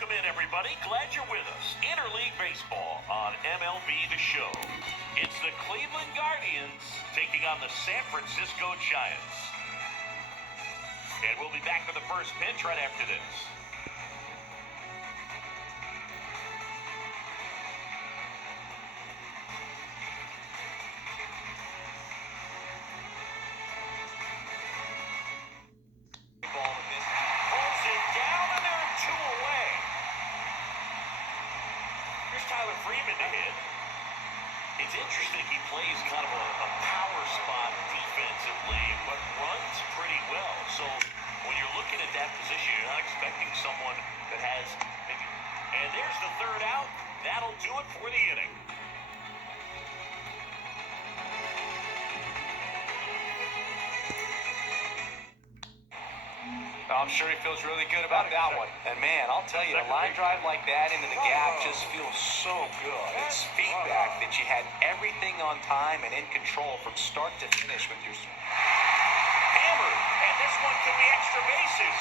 Welcome in, everybody. Glad you're with us. Interleague Baseball on MLB The Show. It's the Cleveland Guardians taking on the San Francisco Giants. And we'll be back with the first pitch right after this. To hit. It's interesting, he plays kind of a power spot defensively, but runs pretty well. So when you're looking at that position, you're not expecting someone that has maybe. And there's the third out. That'll do it for the inning. I'm sure he feels really good about that one. And man, I'll tell you, a line drive like that into the gap just feels so good. It's feedback that you had everything on time and in control from start to finish with your hammer. And this one could be extra bases.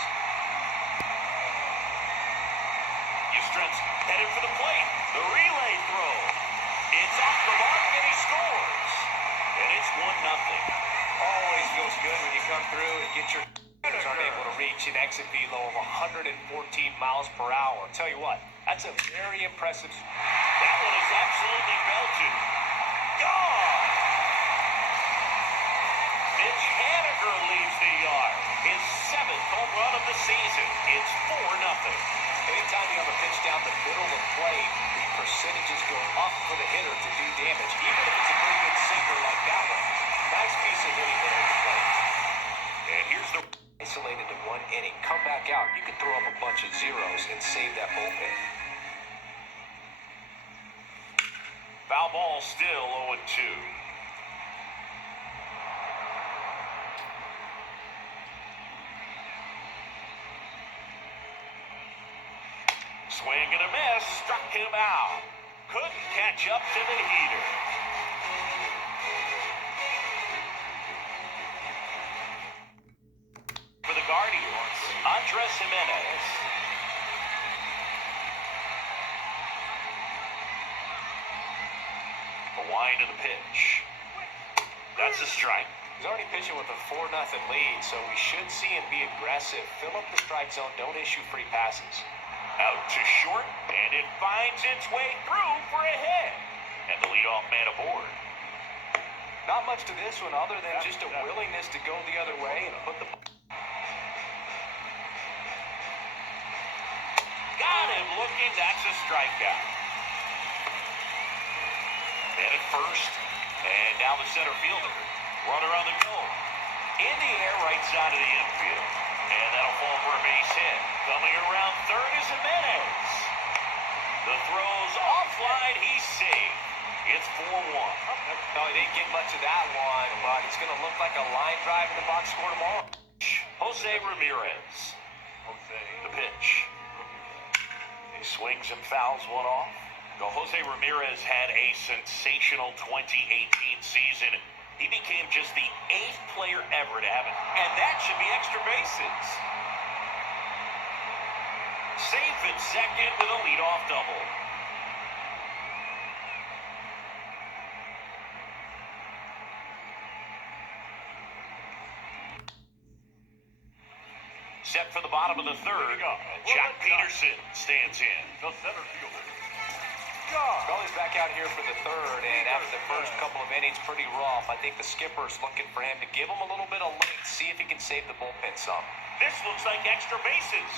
Yastrzemski headed for the plate. The relay throw. It's off the mark and he scores. And it's 1-0. Always feels good when you come through and get your aren't able to reach an exit velo of 114 miles per hour. I'll tell you what, that's a very impressive. That one is absolutely belted. Gone! Mitch Haniger leaves the yard. His 7th home run of the season. It's 4-0. Anytime you have a pitch down the middle of the plate, the percentages go up for the hitter to do damage, even if it's a pretty good sinker like that one. Nice piece of hitting there at the plate. And here's the isolated in 1 inning. Come back out. You can throw up a bunch of zeros and save that bullpen. Foul ball still 0-2. Swing and a miss. Struck him out. Couldn't catch up to the heater. Guardians, Andres Jimenez. The wind of the pitch. That's a strike. He's already pitching with a 4-0 lead, so we should see him be aggressive. Fill up the strike zone. Don't issue free passes. Out to short, and it finds its way through for a hit. And the leadoff man aboard. Not much to this one other than just a willingness to go the other way and put the... Got him looking, that's a strikeout. Man at first, and now the center fielder. Runner on the go. In the air, right side of the infield. And that'll fall for a base hit. Coming around third is Jimenez. The throw's offline, he's safe. It's 4-1. No, he didn't get much of that one, but it's going to look like a line drive in the box score tomorrow. Jose Ramirez. The pitch. He swings and fouls one off. Jose Ramirez had a sensational 2018 season. He became just the 8th player ever to have it. And that should be extra bases. Safe at second with a leadoff double. Set for the bottom of the third. Jack Peterson stands in. The center fielder. Scully's back out here for the third, and after the first couple of innings, pretty rough. I think the skipper's looking for him to give him a little bit of length, see if he can save the bullpen some. This looks like extra bases.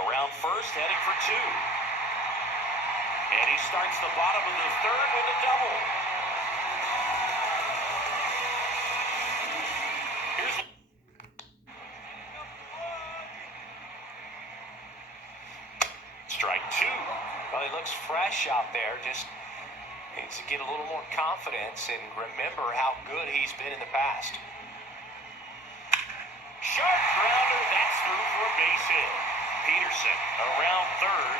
Around first, heading for 2. And he starts the bottom of the third with a double. Strike 2. Well, he looks fresh out there. Just needs to get a little more confidence and remember how good he's been in the past. Sharp grounder. That's through for a base hit. Peterson around third.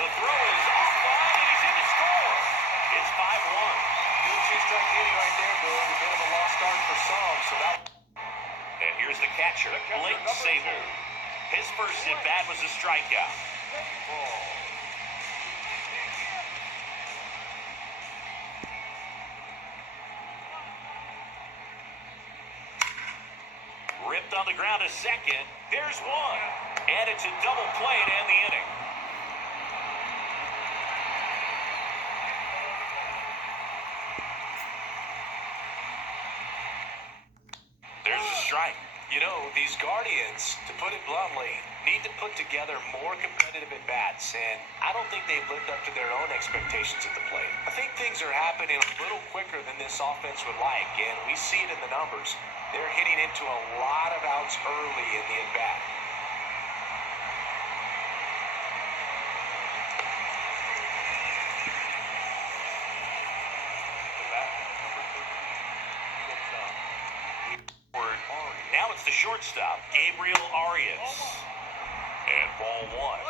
The throw is offline and he's in to score. It's 5-1. Good two-strike hitting right there, Bill. A bit of a lost start for some, so that... And here's the catcher, Blake Sable. His His first at-bat was a strikeout. Ripped on the ground to second. There's one. And it's a double play to end the inning. There's a strike. You know, these Guardians, to put it bluntly, need to put together more competitive at-bats, and I don't think they've lived up to their own expectations at the plate. I think things are happening a little quicker than this offense would like, and we see it in the numbers. They're hitting into a lot of outs early in the at-bat. Now it's the shortstop, Gabriel Arias. And ball one.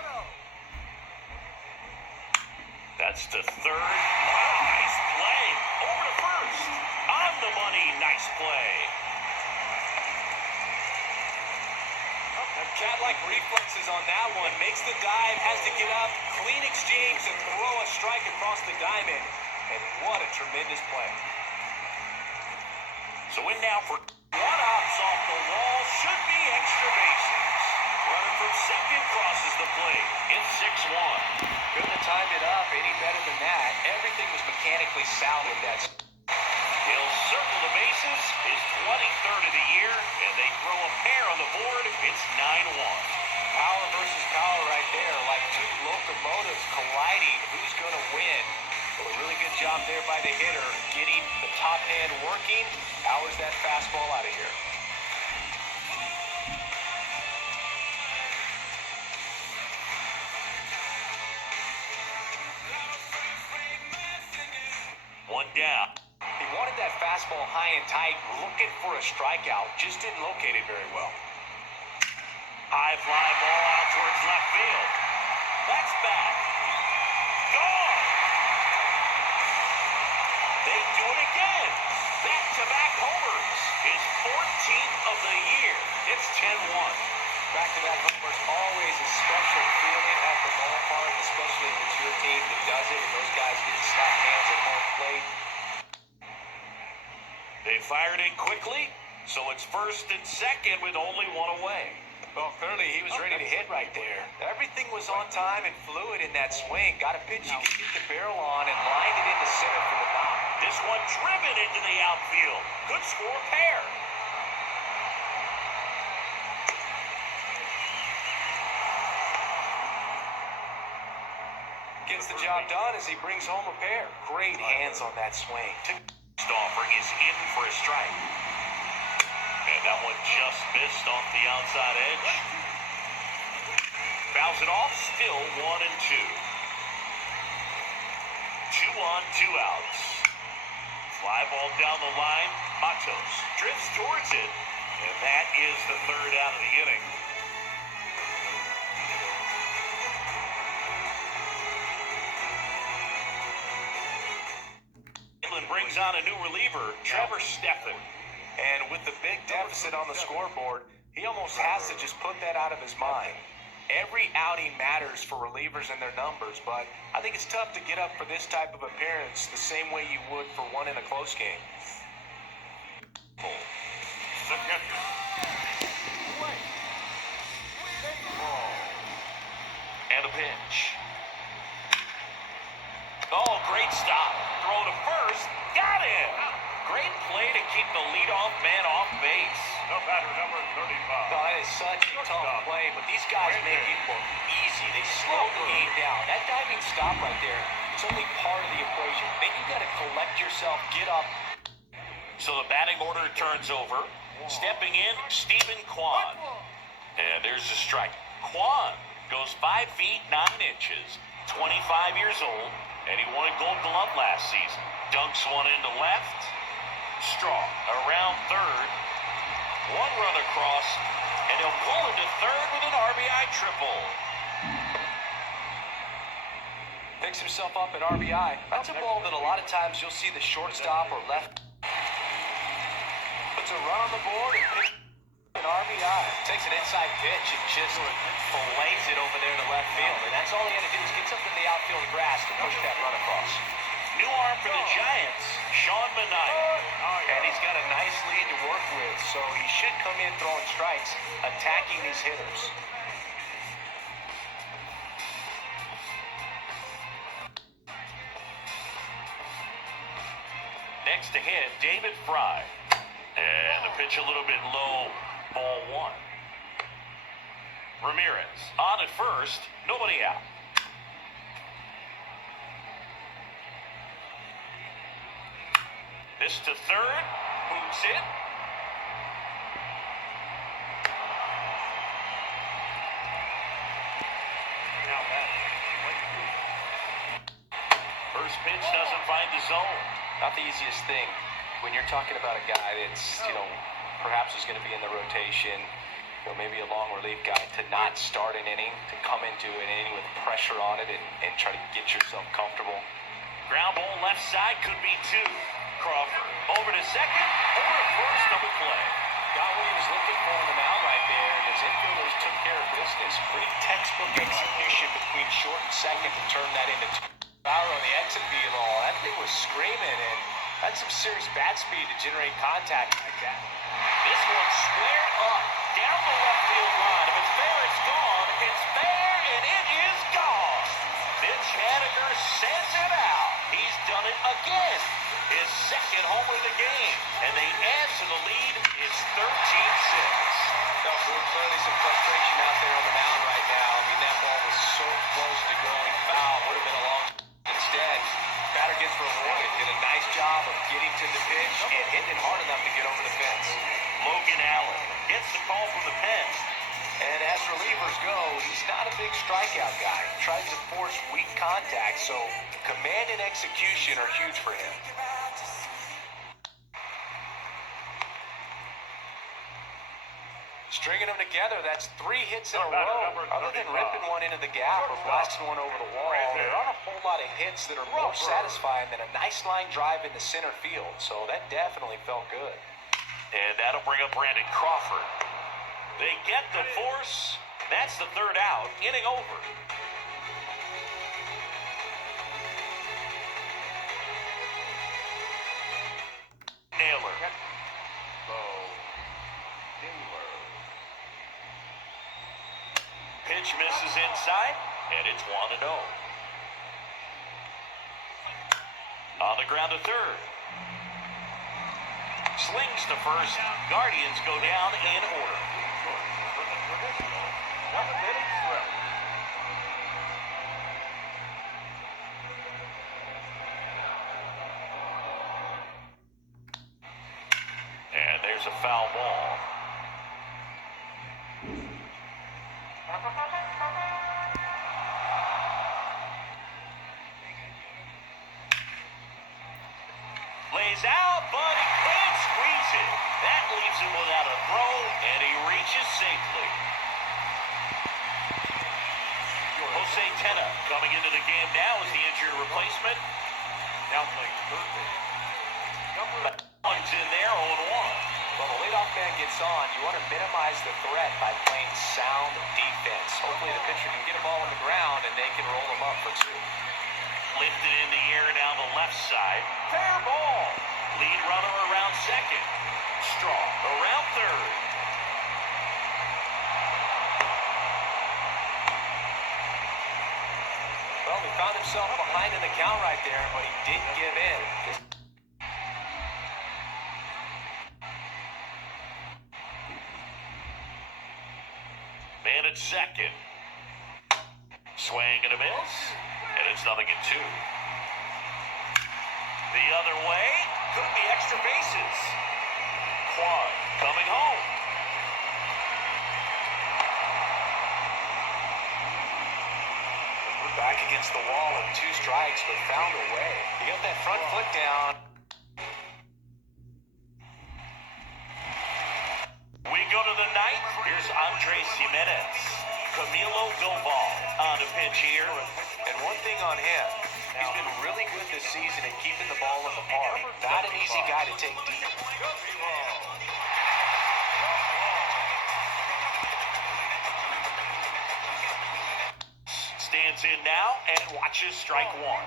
That's to third. Nice play. Over to first. On the money. Nice play. Cat-like reflexes on that one. Makes the dive, has to get up, clean exchange, and throw a strike across the diamond. And what a tremendous play. So in now for one hops off the wall. Should be extra bases. Runner from second crosses the plate. It's 6-1. Couldn't have timed it up any better than that. Everything was mechanically sound with that. He'll circle the bases, his 23rd of the year, and they throw a pair on the board. It's 9-1. Power versus power right there, like two locomotives colliding. Who's going to win? Well, a really good job there by the hitter, getting the top hand working. Powers that fastball out of here. One down. He wanted that fastball high and tight, looking for a strikeout. Just didn't locate it very well. High fly ball out towards left field. That's back. Gone. They do it again. Back-to-back homers. His 14th of the year. It's 10-1. Back-to-back homers, always a special feeling at the ballpark, especially if it's your team that does it and those guys get slapped hands at home plate. They fired in quickly, so it's first and second with only one away. Well, clearly he was ready to hit right there. Everything was on time and fluid in that swing. Got a pitch he could get the barrel on and lined it into center for the knock. This one driven into the outfield. Could score a pair. Gets the job done as he brings home a pair. Great hands on that swing. Offering is in for a strike. And that one just missed off the outside edge. Fouls it off, still 1-2. 2 on, 2 outs. Fly ball down the line. Matos drifts towards it. And that is the third out of the inning. Brings on a new reliever, Trevor Stephan. And with the big deficit on the scoreboard, he almost has to just put that out of his mind. Every outing matters for relievers and their numbers, but I think it's tough to get up for this type of appearance the same way you would for one in a close game. And a pitch. Oh, great stop. Throw to first. Got him. Great play to keep the leadoff man off base. The batter, number 35. No, that is such a tough play, but these guys make it look easy. They slow the game down. That diving stop right there is only part of the equation. Then you got to collect yourself, get up. So the batting order turns over. Stepping in, Stephen Kwan. And there's a strike. Kwan goes 5 feet 9 inches, 25 years old, and he won a Gold Glove last season. Dunks one into left. Strong around third. One run across, and he'll pull into third with an RBI triple. Picks himself up at RBI. That's a ball that a lot of times you'll see the shortstop or left. Puts a run on the board and picks an RBI. Takes an inside pitch and just fillets it over there to left field. And that's all he had to do is get something in the outfield grass to push that run across. New arm for the Giants, Sean Manaea. And he's got a nice lead to work with, so he should come in throwing strikes, attacking these hitters. Next to hit, David Fry. And the pitch a little bit low, ball one. Ramirez on at first, nobody out. This to third, boots it. First pitch doesn't find the zone. Not the easiest thing when you're talking about a guy that's, perhaps is going to be in the rotation, maybe a long relief guy, to not start an inning, to come into an inning with pressure on it and try to get yourself comfortable. Ground ball left side, could be two. Crawford over to second, over to first, double play. Got what he was looking for on the mound right there, and his infielders took care of business. Pretty textbook execution between short and second to turn that into two. Power on the exit vehicle. That thing was screaming and had some serious bat speed to generate contact like that. This one squared up down the left field line. If it's fair, it's gone. It's fair, and it is gone. Mitch Haniger sends it out. He's done it again. His second homer of the game. And they add to the lead. It's 13-6. Clearly some frustration out there on the mound right now. I mean, that ball was so close to going foul. Would have been a long. Instead, batter gets rewarded. Did a nice job of getting to the pitch and hitting it hard enough to get over the fence. Logan Allen gets the call from the pen. And as relievers go, he's not a big strikeout guy. He tries to force weak contact, so command and execution are huge for him. Stringing them together, that's 3 hits in a row. Other than ripping one into the gap or blasting one over the wall, there aren't a whole lot of hits that are more satisfying than a nice line drive into center field. So that definitely felt good. And that'll bring up Brandon Crawford. They get the force. That's the third out. Inning over. Naylor. Pitch misses inside, and it's 1-0. On the ground to third. Slings to first. Guardians go down in order. And there's a foul ball. Lays out, but he can't squeeze it. That leaves him without a throw, and he reaches safely. Jose Tena coming into the game now as the injured replacement. Now playing third base. One's in there, 0-1. When the leadoff man gets on, you want to minimize the threat by playing sound defense. Hopefully the pitcher can get a ball on the ground and they can roll him up for 2. Lifted in the air down the left side. Fair ball. Lead runner around second. Strong around third. Well, he found himself behind in the count right there, but he didn't give in. Man at second. Swing and a miss. And it's 0-2. The other way. Could be extra bases. Quad coming home. We're back against the wall with 2 strikes, but found a way. He got that front foot down. We go to the ninth. Here's Andres Jimenez. Camilo Doval on the pitch here. And one thing on him, he's been really good this season at keeping the ball in the park. Not an easy guy to take deep. Lines in now and watches strike one.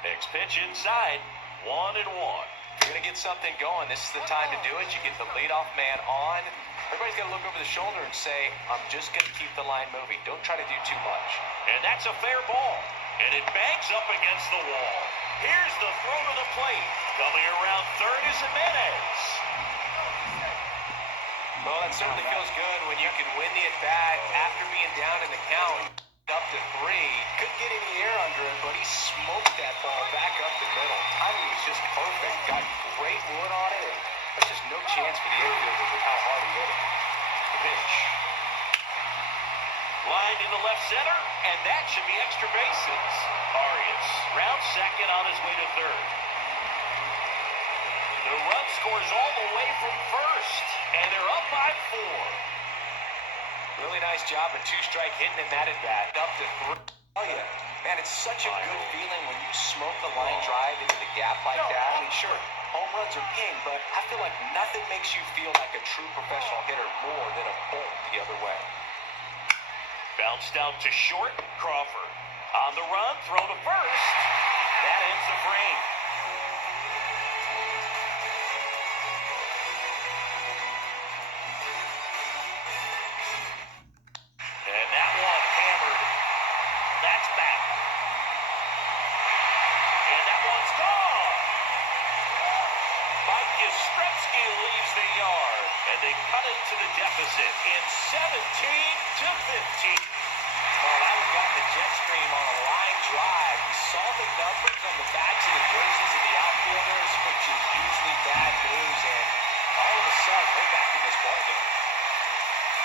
Next pitch inside, 1-1. If you're going to get something going, this is the time to do it. You get the leadoff man on. Everybody's got to look over the shoulder and say, I'm just going to keep the line moving. Don't try to do too much. And that's a fair ball. And it bangs up against the wall. Here's the throw to the plate. Coming around third is Jimenez. Well, that certainly feels good when you can win the at-bat after being down in the count. Up to 3. Couldn't get any air under it, but he smoked that ball back up the middle. Timing was just perfect. Got great wood on it, and there's just no chance for the infielders with how hard he hit it. The pitch. Line in the left center, and that should be extra bases. Arias round second on his way to third. The run scores all the way from first, and they're up by 4. Really nice job of two-strike hitting in that at-bat. Up to 3. Oh, yeah. Man, it's such a good feeling when you smoke the line drive into the gap like that. I mean, sure, home runs are king, but I feel like nothing makes you feel like a true professional hitter more than a bolt the other way. Bounce down to short, Crawford. On the run, throw to first. That ends the frame. And that one hammered. That's back. And that one's gone. Mike Yastrzemski leaves the yard. And they cut into the deficit in 17-15. Oh, that one got the jet stream on a line drive. We saw the numbers on the backs of the jerseys of the outfielders, which is usually bad news, and all of a sudden, we're back in this ballgame.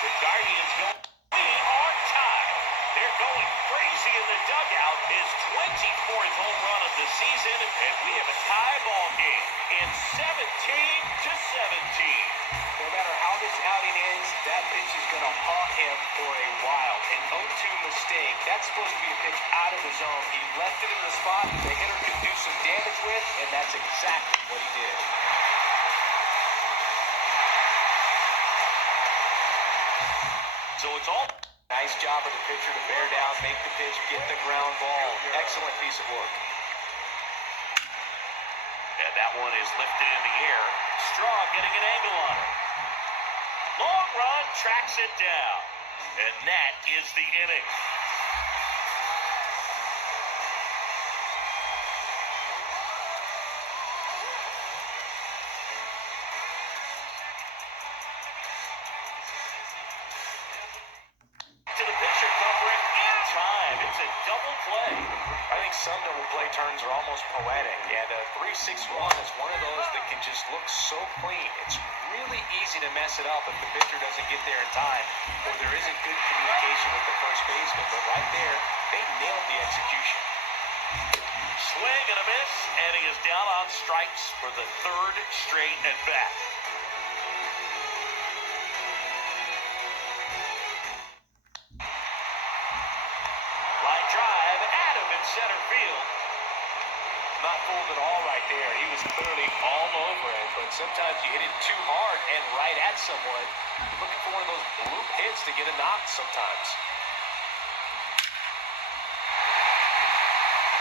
The Guardians are tied. They're going crazy in the dugout. His 24th home run of the season, and we have a tie ball game in 17-17. No matter how this outing ends, that pitch is going to haunt him for a while. An 0-2 mistake. That's supposed to be a pitch out of the zone. He left it in the spot that the hitter could do some damage with, and that's exactly what he did. So it's all nice job of the pitcher to bear down, make the pitch, get the ground ball. Excellent piece of work. And that one is lifted in the air. Straw getting an angle on it. Long run, tracks it down. And that is the inning. To the pitcher covering in time. It's a double play. I think some double play turns are almost poetic, and a 3-6-1 is one of those that can just look so clean. It's really easy to mess it up if the pitcher doesn't get there in time, or there isn't good communication with the first baseman. But right there, they nailed the execution. Swing and a miss, and he is down on strikes for the third straight at bat. Line drive, Adam in center field. Not fooled at all right there. He was clearly all over it, but sometimes you hit it too hard and right at someone. You're looking for one of those bloop hits to get a knock sometimes.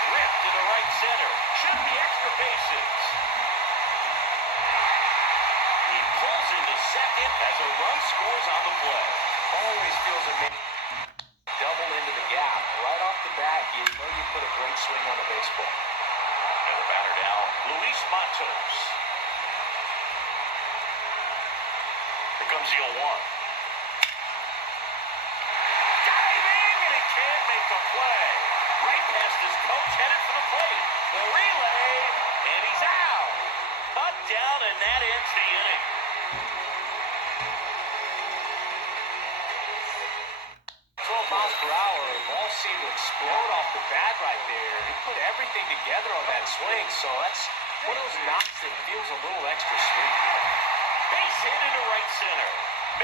Ripped to the right center. Should be extra bases. He pulls into second as a run scores on the play. Always feels amazing. Double into the gap. Right off the bat, you know you put a great swing on the baseball. And the batter now, Luis Matos. Here comes the 0-1. Diving, and he can't make the play. Right past his coach, headed for the plate. The relay, and he's out. Cut down, and that ends the inning. 12 miles per hour, the ball seemed to explode off the bat right there. He put everything together on that swing, so that's one of those knocks that feels a little extra sweet. Base hit into right center.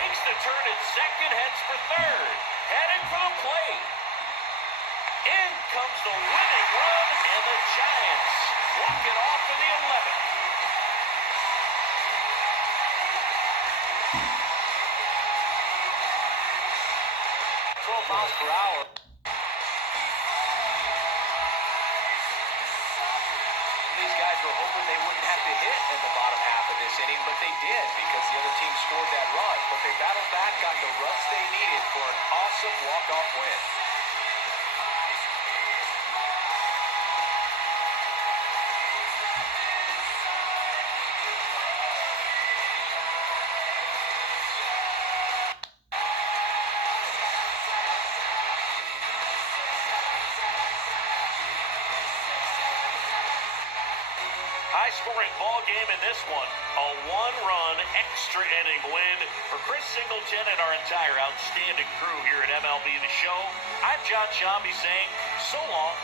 Makes the turn at second, heads for third. Headed for the plate. In comes the winning run, and the Giants walk it off in the 11th. 12 miles per hour. did because the other team scored that run, but they battled back, got the runs they needed for an awesome walk-off win. High-scoring ball game in this one. A one-run extra inning win for Chris Singleton and our entire outstanding crew here at MLB The Show. I'm John Shambi saying so long